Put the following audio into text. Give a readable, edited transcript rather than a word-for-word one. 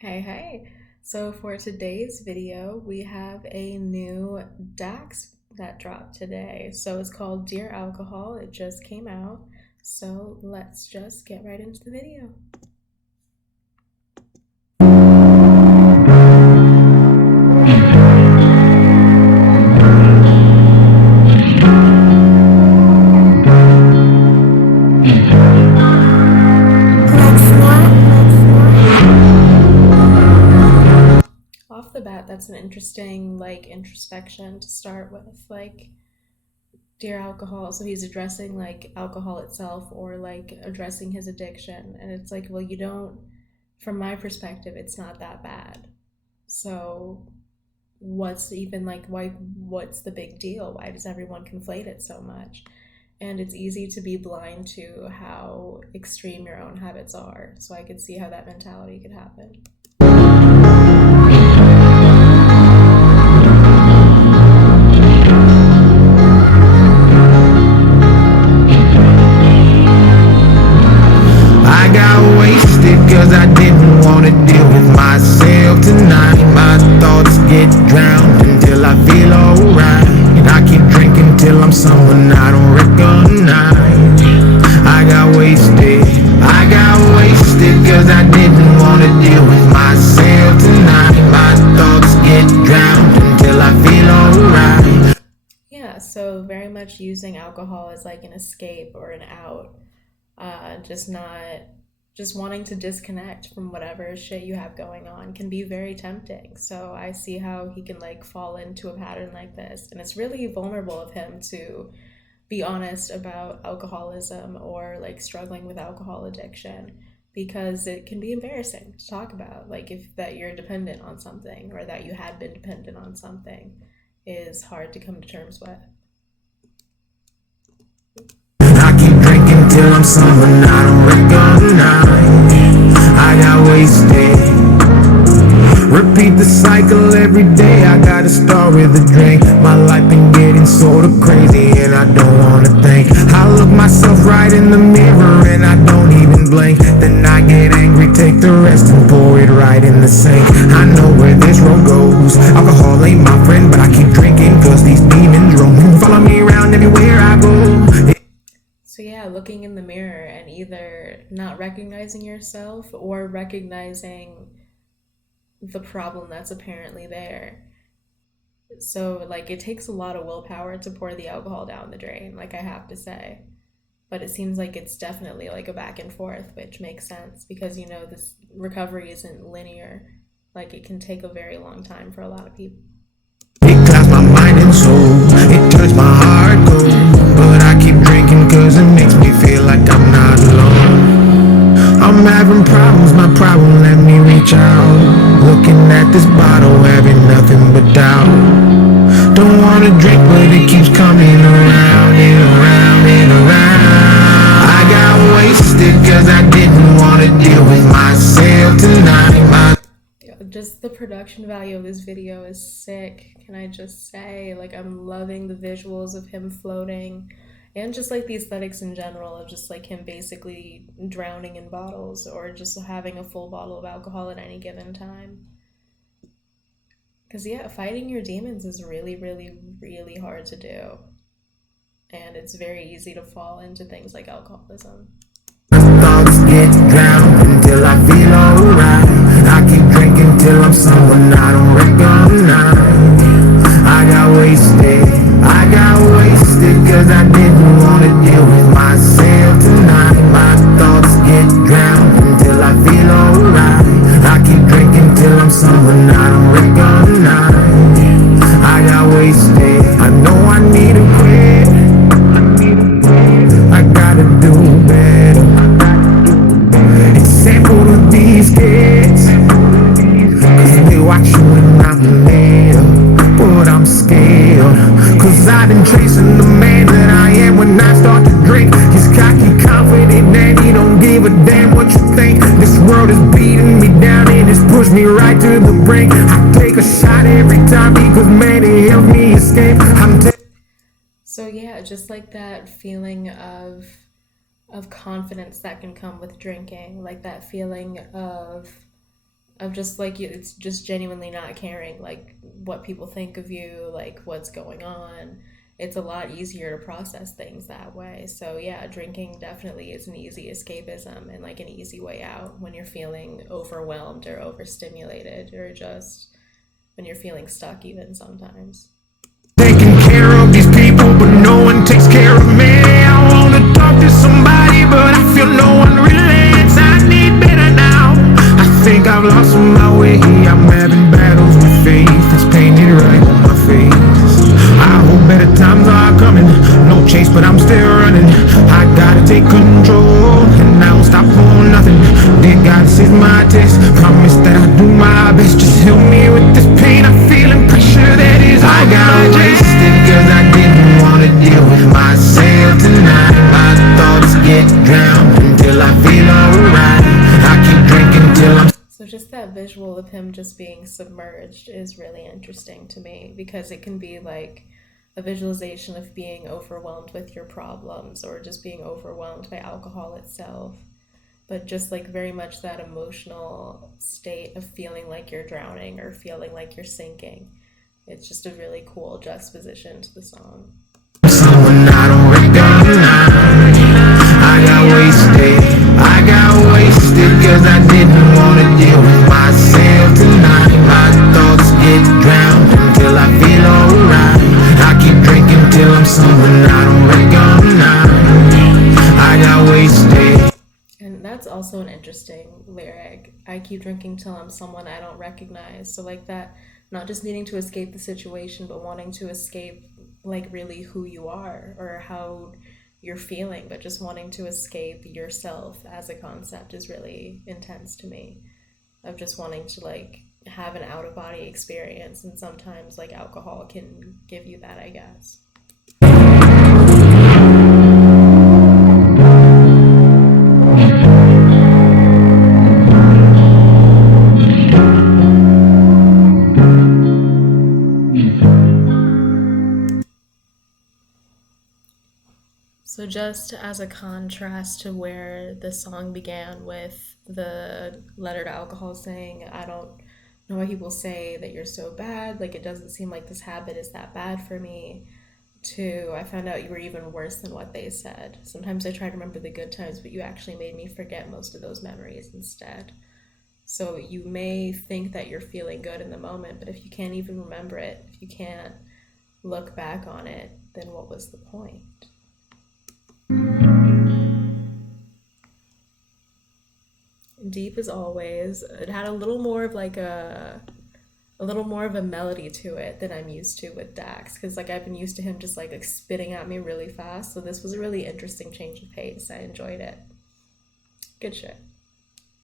Hey, hey. So for today's video, we have a new Dax that dropped today. So it's called Dear Alcohol. It just came out. So let's just get right into the video. Off the bat, that's an interesting introspection to start with. Dear Alcohol. So he's addressing alcohol itself or addressing his addiction. And it's like, well, you don't, from my perspective, it's not that bad. So what's even what's the big deal? Why does everyone conflate it so much? And it's easy to be blind to how extreme your own habits are. So I could see how that mentality could happen. I got wasted cause I didn't wanna deal with myself tonight. My thoughts get drowned until I feel alright. And I keep drinking till I'm someone I don't recognize. I got wasted cause I didn't wanna deal with myself tonight. My thoughts get drowned until I feel alright. Yeah, so very much using alcohol as like an escape or an out. Just not just wanting to disconnect from whatever shit you have going on can be very tempting. So I see how he can fall into a pattern like this. And it's really vulnerable of him to be honest about alcoholism or struggling with alcohol addiction because it can be embarrassing to talk about. Like if that you're dependent on something or that you had been dependent on something is hard to come to terms with. I keep drinking till I'm someone I don't recognize. I got wasted. Repeat the cycle every day. I gotta start with a drink. My life been getting sorta crazy and I don't wanna think. I look myself right in the mirror and I don't even blink. Then I get angry, take the rest and pour it right in the sink. I know where this road goes. Alcohol ain't my friend, but I keep drinking cause these demons roam. Follow me around everywhere I go. So yeah, looking in the mirror and either not recognizing yourself or recognizing the problem that's apparently there. So it takes a lot of willpower to pour the alcohol down the drain, like I have to say. But it seems like it's definitely like a back and forth, which makes sense because this recovery isn't linear. Like it can take a very long time for a lot of people. It clouds my mind and soul. It turns my heart cold. But I keep drinking cause it makes me feel like I'm not alone. I'm having problems, my problem let me reach out. Looking at this bottle, having nothing but doubt. Don't wanna drink, but it keeps coming around and around and around. I got wasted cause I didn't wanna deal with myself tonight. Just the production value of this video is sick. Can I just say, I'm loving the visuals of him floating and just the aesthetics in general of just him basically drowning in bottles or just having a full bottle of alcohol at any given time. Because, yeah, fighting your demons is really, really, really hard to do. And it's very easy to fall into things like alcoholism. Thoughts get drowned until I feel alright. I keep drinking till I'm someone I don't recognize. I got wasted cause I didn't wanna deal with myself tonight. My thoughts get drowned until I feel alright. I keep drinking till I'm someone I don't recognize. I got wasted. I know I need to quit. I gotta do better. Example of these kids, cause they watch you when I'm there. But I'm scared, cause I've been chasing the man that I am when I start to drink. He's cocky, confident, and he don't give a damn what you think. This world is beating me down and it's pushed me right to the brink. I take a shot every time because man, it helps me escape. So, yeah, just that feeling of confidence that can come with drinking, like that feeling of of just like it's just genuinely not caring like what people think of you, like what's going on. It's a lot easier to process things that way. So yeah, drinking definitely is an easy escapism and like an easy way out when you're feeling overwhelmed or overstimulated or just when you're feeling stuck even sometimes. Taking care of these people, but no one takes care of me. I wanna talk to somebody, but I feel no one relates. I need better now. I think I've lost my way. I'm having battles with faith. It's painted right on my face. I hope better times are coming. No chase, but I'm still running. I gotta take control, and I won't stop for nothing. Dear God, this is my test. Promise that I'll do my best. Just help me with this pain I feel and pressure that is. I got wasted cause I didn't wanna deal with myself tonight. My thoughts get drowned until I feel alright. I keep drinking till I'm. So just that visual of him just being submerged is really interesting to me because it can be like a visualization of being overwhelmed with your problems or just being overwhelmed by alcohol itself. But just like very much that emotional state of feeling like you're drowning or feeling like you're sinking. It's just a really cool juxtaposition to the song. Someone I don't recognize. I got wasted cause I didn't wanna deal with myself tonight. My thoughts get drowned until I feel alright. I keep drinking till I'm someone I don't recognize. I got wasted. And that's also an interesting lyric. I keep drinking till I'm someone I don't recognize. So like that, not just needing to escape the situation, but wanting to escape like really who you are or how you're feeling, but just wanting to escape yourself as a concept is really intense to me. Of just wanting to like have an out of body experience, and sometimes like alcohol can give you that, I guess. So, just as a contrast to where the song began with the letter to alcohol saying, I don't know why people say that you're so bad, like it doesn't seem like this habit is that bad for me, to I found out you were even worse than what they said. Sometimes I try to remember the good times, but you actually made me forget most of those memories instead. So, you may think that you're feeling good in the moment, but if you can't even remember it, if you can't look back on it, then what was the point? Deep as always. It had a little more of like a little more of a melody to it than I'm used to with Dax because like I've been used to him just like spitting at me really fast. So this was a really interesting change of pace. I enjoyed it. Good shit.